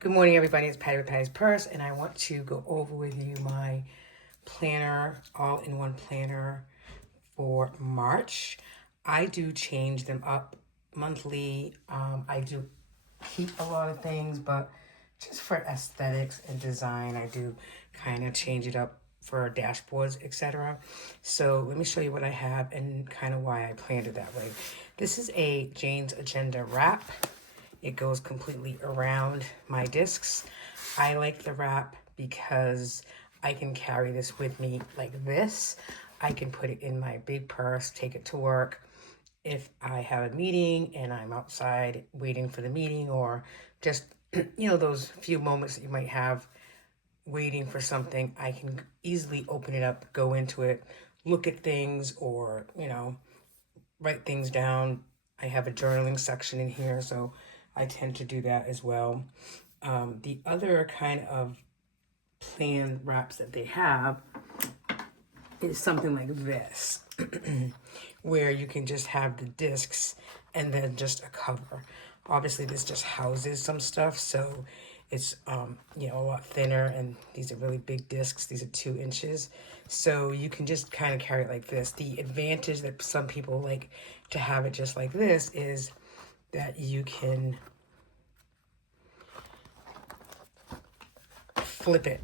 Good morning, everybody. It's Patty with Patty's Purse, and I want to go over with you my planner, all-in-one planner for March. I do change them up monthly. I do keep a lot of things, but just for aesthetics and design, I do kind of change it up for dashboards, etc. So let me show you what I have and kind of why I planned it that way. This is a Jane's Agenda wrap. It goes completely around my discs. I like the wrap because I can carry this with me like this. I can put it in my big purse, take it to work. If I have a meeting and I'm outside waiting for the meeting, or just, those few moments that you might have waiting for something, I can easily open it up, go into it, look at things, or, write things down. I have a journaling section in here, so I tend to do that as well. The other kind of plan wraps that they have is something like this, where you can just have the discs and then just a cover. Obviously, this just houses some stuff, so it's a lot thinner, and these are really big discs. These are 2 inches, so you can just kind of carry it like this. The advantage that some people like to have it just like this is that you can flip it.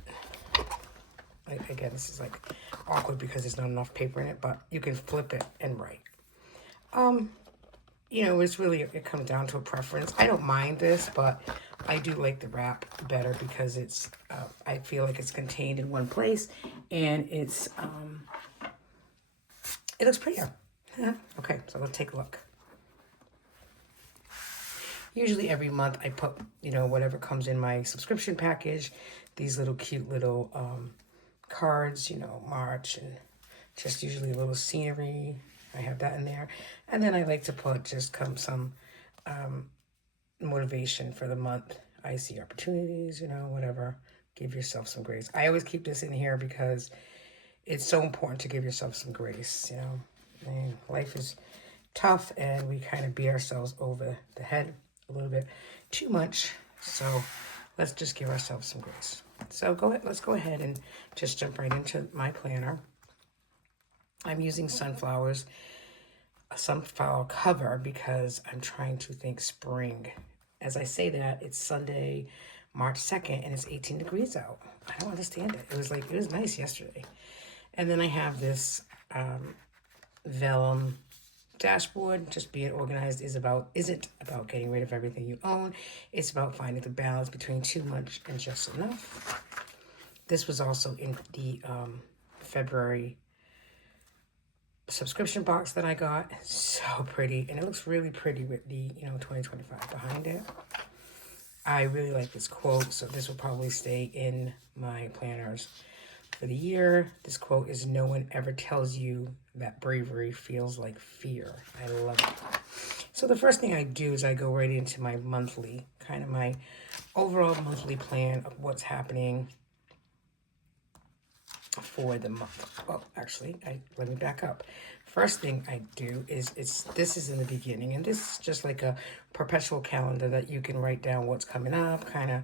Like, again, this is like awkward because there's not enough paper in it, but you can flip it and write. It's really, it comes down to a preference. I don't mind this, but I do like the wrap better because it's, I feel like it's contained in one place, and it looks prettier. Yeah. Okay, so let's take a look. Usually every month I put, whatever comes in my subscription package, these little cute little cards, March, and just usually a little scenery. I have that in there. And then I like to put just some motivation for the month. I see opportunities, whatever. Give yourself some grace. I always keep this in here because it's so important to give yourself some grace, I mean, life is tough, and we kind of beat ourselves over the head a little bit too much. So let's just give ourselves some grace. So let's go ahead and just jump right into my planner. I'm using sunflower cover because I'm trying to think spring. As I say that, it's Sunday, March 2nd, and it's 18 degrees out. I don't understand it. It was nice yesterday. And then I have this vellum dashboard. Just being organized isn't about getting rid of everything you own. It's about finding the balance between too much and just enough. This was also in the February subscription box that I got. So pretty, and it looks really pretty with the 2025 behind it. I really like this quote, so this will probably stay in my planners for the year. This quote is, "No one ever tells you that bravery feels like fear." I love it. So the first thing I do is I go right into my monthly, kind of my overall monthly plan of what's happening for the month. Oh, actually, let me back up. First thing I do is this is in the beginning, and this is just like a perpetual calendar that you can write down what's coming up, kind of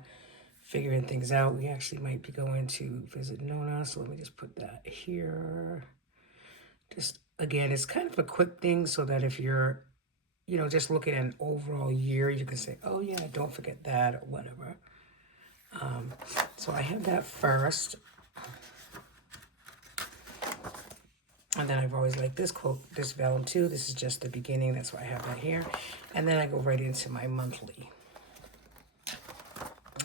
figuring things out. We actually might be going to visit Nona, so let me just put that here. Just, again, it's kind of a quick thing so that if you're, just looking at an overall year, you can say, oh yeah, don't forget that, or whatever. So I have that first. And then I've always liked this quote, this vellum too. This is just the beginning. That's why I have that here. And then I go right into my monthly.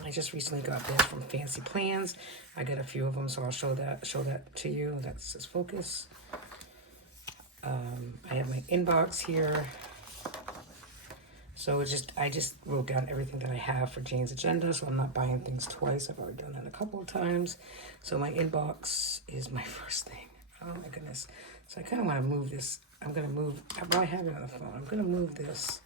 I just recently got this from Fancy Plans. I got a few of them, so I'll show that to you. That says focus. I have my inbox here. So I just wrote down everything that I have for Jane's Agenda, so I'm not buying things twice. I've already done that a couple of times. So my inbox is my first thing. Oh my goodness. So I kind of want to move this. I'm going to move, while I have it on the phone, I'm going to move this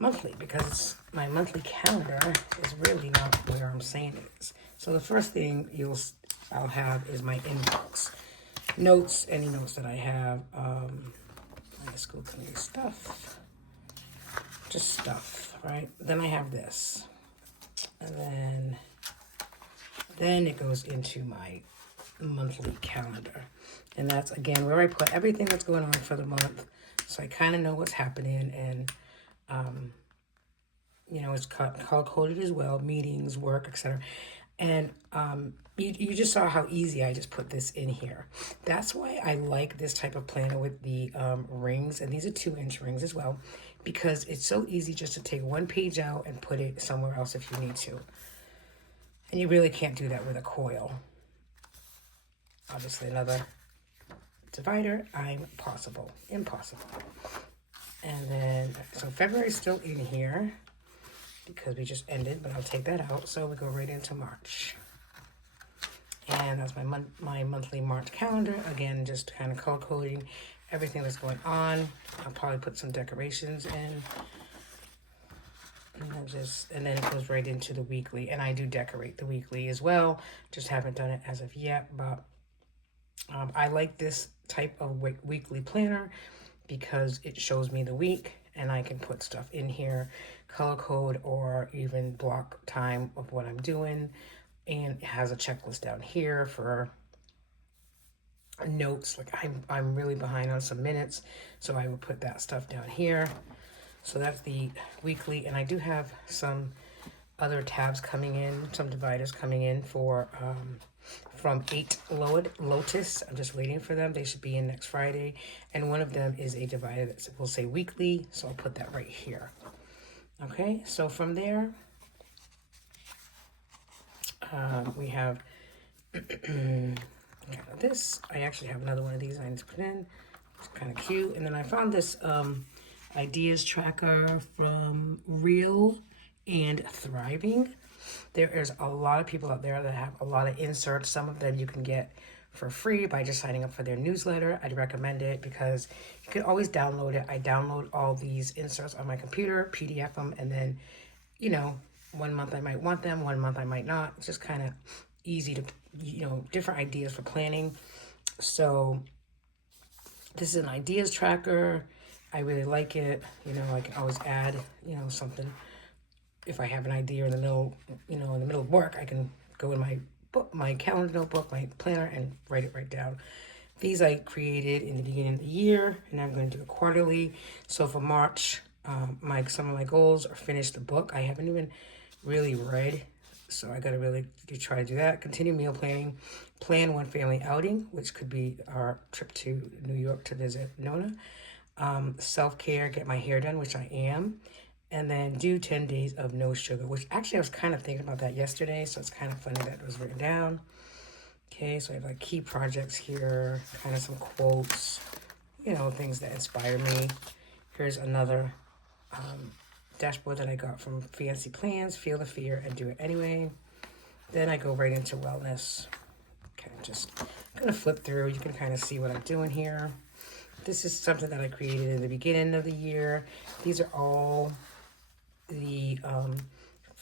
monthly because my monthly calendar is really not where I'm saying it is. So the first thing I'll have is my inbox. Notes, any notes that I have, my school committee stuff, just stuff, right? Then I have this. And then it goes into my monthly calendar. And that's, again, where I put everything that's going on for the month. So I kind of know what's happening. And, you know, it's color-coded as well. Meetings, work, etc. And you just saw how easy I just put this in here. That's why I like this type of planner with the rings. And these are 2-inch rings as well. Because it's so easy just to take one page out and put it somewhere else if you need to. And you really can't do that with a coil. Obviously, another divider. Impossible. And then, so February is still in here because we just ended, but I'll take that out. So we go right into March. And that's my monthly March calendar. Again, just kind of color coding everything that's going on. I'll probably put some decorations in. And then it goes right into the weekly. And I do decorate the weekly as well. Just haven't done it as of yet, but I like this type of weekly planner because it shows me the week and I can put stuff in here, color code, or even block time of what I'm doing. And it has a checklist down here for notes. Like I'm really behind on some minutes, so I would put that stuff down here. So that's the weekly, and I do have some other tabs coming in, some dividers coming in for from 8 Lotus. I'm just waiting for them. They should be in next Friday. And one of them is a divider that will say weekly, so I'll put that right here. Okay, so from there, we have this. I actually have another one of these I need to put in. It's kind of cute. And then I found this ideas tracker from Real and Thriving. There is a lot of people out there that have a lot of inserts. Some of them you can get for free by just signing up for their newsletter. I'd recommend it because you can always download it. I download all these inserts on my computer, PDF them, and then, you know, one month I might want them, one month I might not. It's just kind of easy to, you know, different ideas for planning. So this is an ideas tracker. I really like it. You know, I can always add, you know, something. If I have an idea in the middle, you know, in the middle of work, I can go in my book, my calendar notebook, my planner, and write it right down. These I created in the beginning of the year, and I'm going to do it quarterly. So for March, some of my goals are finish the book. I haven't even really read, so I got to really try to do that. Continue meal planning, plan one family outing, which could be our trip to New York to visit Nona. Self-care, get my hair done, which I am. And then do 10 days of no sugar, which actually I was kind of thinking about that yesterday, so it's kind of funny that it was written down. Okay, so I have like key projects here, kind of some quotes, you know, things that inspire me. Here's another dashboard that I got from Fancy Plans, Feel the Fear and Do It Anyway. Then I go right into wellness. Okay, I'm just gonna flip through. You can kind of see what I'm doing here. This is something that I created in the beginning of the year. These are all the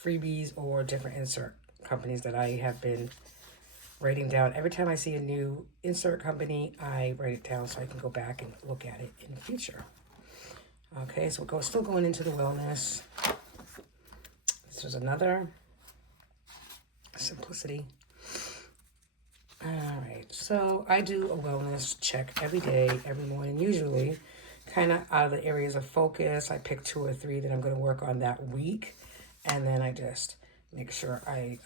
freebies or different insert companies that I have been writing down. Every time I see a new insert company, I write it down so I can go back and look at it in the future. Okay, so still going into the wellness. This was another simplicity. All right, so I do a wellness check every day, every morning, usually kind of out of the areas of focus. I pick 2 or 3 that I'm going to work on that week, and then I just make sure I,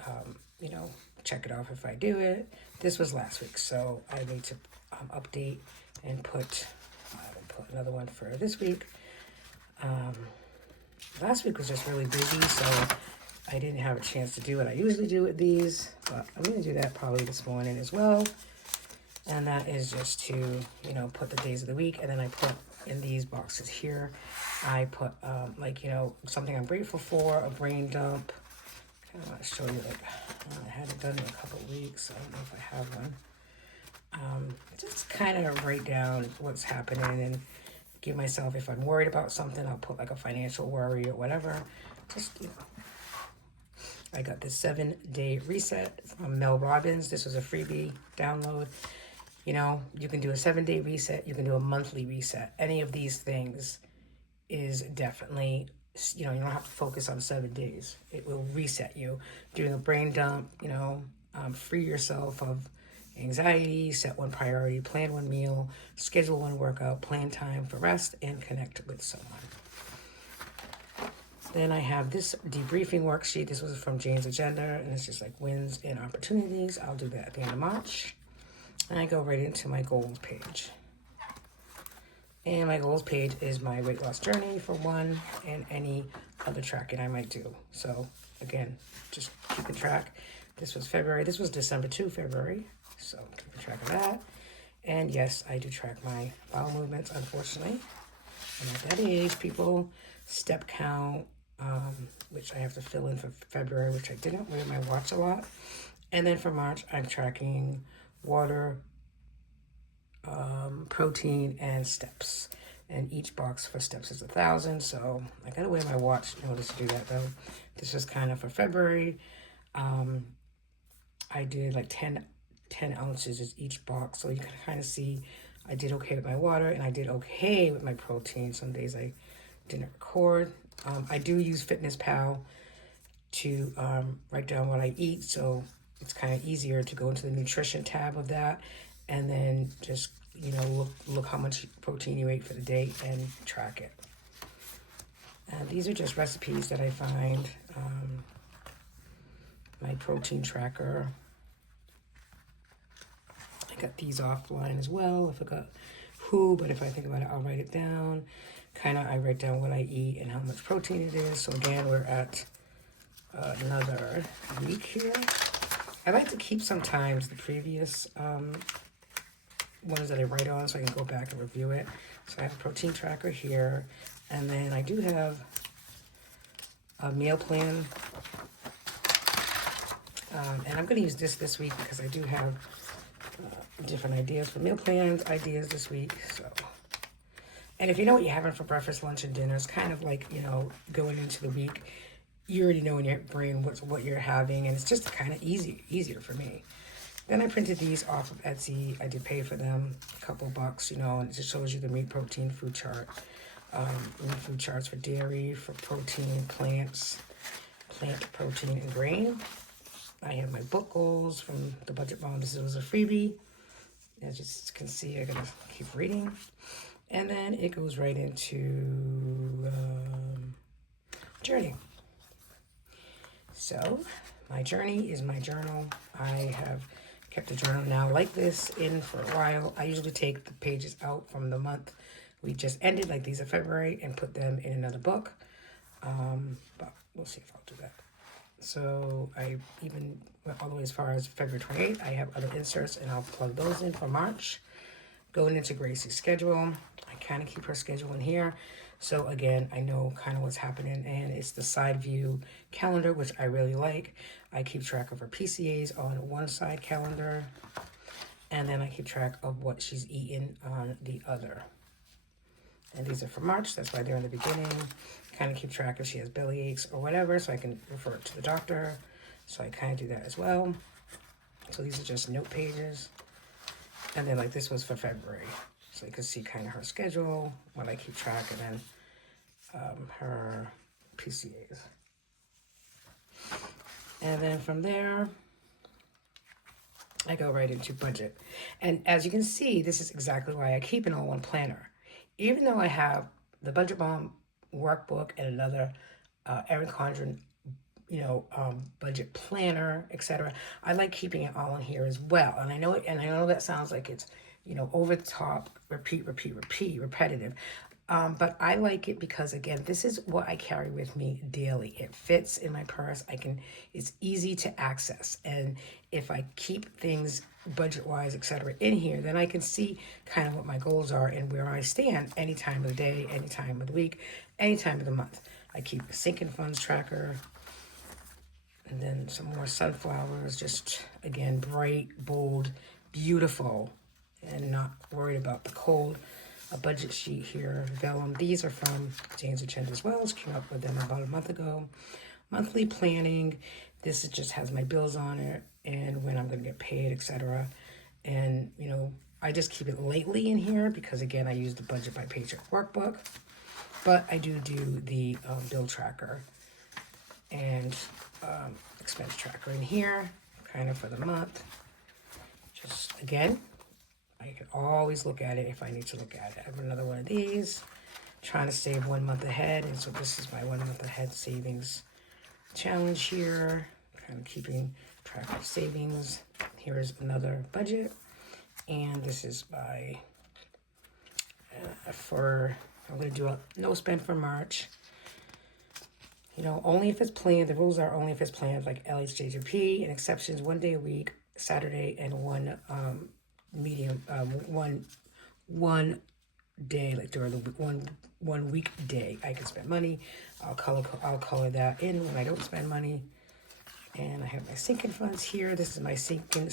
you know, check it off if I do it. This was last week, so I need to update and put another one for this week. Last week was just really busy, so I didn't have a chance to do what I usually do with these, but I'm going to do that probably this morning as well. And that is just to, you know, put the days of the week, and then I put in these boxes here, I put like, you know, something I'm grateful for, a brain dump. I want to show you, like, I hadn't done it in a couple of weeks, so I don't know if I have one. Just kind of write down what's happening and give myself, if I'm worried about something, I'll put like a financial worry or whatever. Just, you know. I got this 7-day reset from Mel Robbins. This was a freebie download. You know, you can do a 7-day reset. You can do a monthly reset. Any of these things is definitely you know, you don't have to focus on 7 days. It will reset you. Doing a brain dump, you know, free yourself of anxiety, set one priority, plan one meal, schedule one workout, plan time for rest, and connect with someone. Then I have this debriefing worksheet. This was from Jane's Agenda, and it's just like wins and opportunities. I'll do that at the end of March. And I go right into my goals page. And my goals page is my weight loss journey for one, and any other tracking I might do. So again, just keeping track. This was February. This was December to February. So keeping track of that. And yes, I do track my bowel movements, unfortunately. I'm at that age, people. Step count, which I have to fill in for February, which I didn't wear my watch a lot. And then for March, I'm tracking water, protein, and steps. And each box for steps is 1,000. So I gotta wear my watch in order to do that though. This is kind of for February. I did like 10 ounces is each box. So you can kind of see I did okay with my water and I did okay with my protein. Some days I didn't record. I do use FitnessPal to write down what I eat. So it's kind of easier to go into the nutrition tab of that and then just, you know, look how much protein you ate for the day and track it. And these are just recipes that I find. My protein tracker. I got these offline as well. I forgot who, but if I think about it, I'll write it down. Kind of, I write down what I eat and how much protein it is. So again, we're at another week here. I like to keep sometimes the previous ones that I write on so I can go back and review it. So I have a protein tracker here. And then I do have a meal plan. And I'm going to use this week because I do have different ideas for meal plans, ideas this week. So, and if you know what you're having for breakfast, lunch, and dinner, it's kind of like, you know, going into the week, you already know in your brain what you're having, and it's just kind of easier for me. Then I printed these off of Etsy. I did pay for them a couple bucks, you know, and it just shows you the meat, protein, food chart. Meat food charts for dairy, for protein, plants, plant protein, and grain. I have my book goals from the Budget Bomb. This was a freebie. As you can see, I gotta keep reading. And then it goes right into journey. So my journey is my journal. I have kept a journal now like this in for a while. I usually take the pages out from the month we just ended, like these are February, and put them in another book. But we'll see if I'll do that. So I even went all the way as far as February 28th. I have other inserts and I'll plug those in for March. Going into Gracie's schedule. I kind of keep her schedule in here. So again, I know kind of what's happening, and it's the side view calendar, which I really like. I keep track of her PCAs on one side calendar, and then I keep track of what she's eating on the other. And these are for March, that's why they're in the beginning. Kind of keep track if she has belly aches or whatever, so I can refer it to the doctor. So I kind of do that as well. So these are just note pages. And then like this was for February. So you can see kind of her schedule, what I keep track, and then her PCAs. And then from there, I go right into budget. And as you can see, this is exactly why I keep an all-one planner. Even though I have the Budget Bomb workbook and another Erin Condren, budget planner, etc. I like keeping it all in here as well. And I know that sounds like it's, over the top, repetitive. But I like it because, again, this is what I carry with me daily. It fits in my purse. It's easy to access. And if I keep things budget-wise, etc., in here, then I can see kind of what my goals are and where I stand any time of the day, any time of the week, any time of the month. I keep a sinking funds tracker. And then some more sunflowers, just, again, bright, bold, beautiful, and not worried about the cold. A budget sheet here, vellum. These are from Jane's Agenda as well. Just came up with them about a month ago. Monthly planning. This just has my bills on it and when I'm going to get paid, etc. And, I just keep it lately in here because, again, I use the Budget by Paycheck workbook. but I do the bill tracker and expense tracker in here, kind of for the month. Just again, I can always look at it if I need to look at it. I have another one of these, trying to save 1 month ahead, and so this is my 1 month ahead savings challenge here, kind of keeping track of savings. Here's another budget, and this is by I'm going to do a no spend for March. You know, only if it's planned. The rules are only if it's planned, like LHJP, and exceptions 1 day a week, Saturday, and one one day, like during the one weekday, I can spend money. I'll color that in when I don't spend money. And I have my sinking funds here. This is my sinking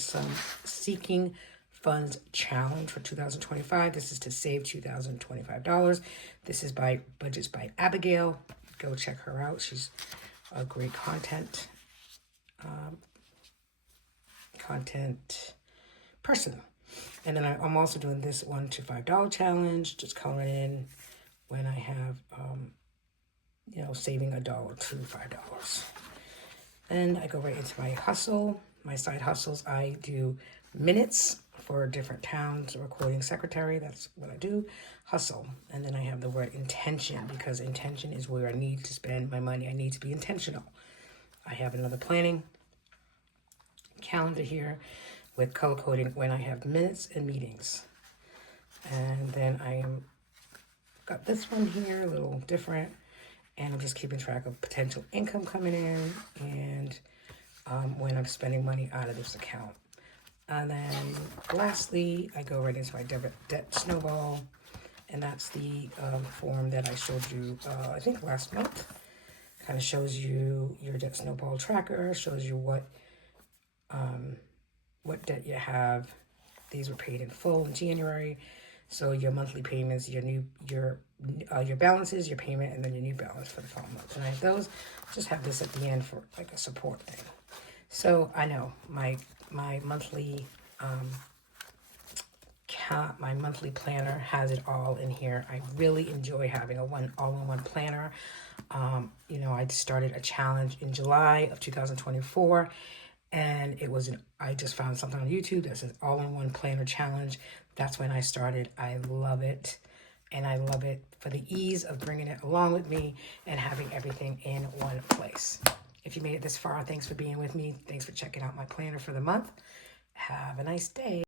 funds challenge for 2025. This is to save $2,025. This is by Budgets by Abigail. Go check her out. She's a great content person. And then I'm also doing this $1 to $5 challenge, just coloring in when I have, saving $1 to $5. Then I go right into my hustle, my side hustles. I do minutes for different towns, recording secretary. That's what I do, hustle. And then I have the word intention, because intention is where I need to spend my money. I need to be intentional. I have another planning calendar here with color coding when I have minutes and meetings. And then got this one here, a little different. And I'm just keeping track of potential income coming in and when I'm spending money out of this account. And then lastly, I go right into my debt snowball. And that's the form that I showed you, I think last month. Kind of shows you your debt snowball tracker, shows you what debt you have. These were paid in full in January. So your monthly payments, your balances, your payment, and then your new balance for the following month. And I have those. Just have this at the end for like a support thing. So I know my monthly my monthly planner has it all in here. I really enjoy having a all-in-one planner. I started a challenge in July of 2024. And I just found something on YouTube that says all-in-one planner challenge. That's when I started. I love it. And I love it for the ease of bringing it along with me and having everything in one place. If you made it this far, thanks for being with me. Thanks for checking out my planner for the month. Have a nice day.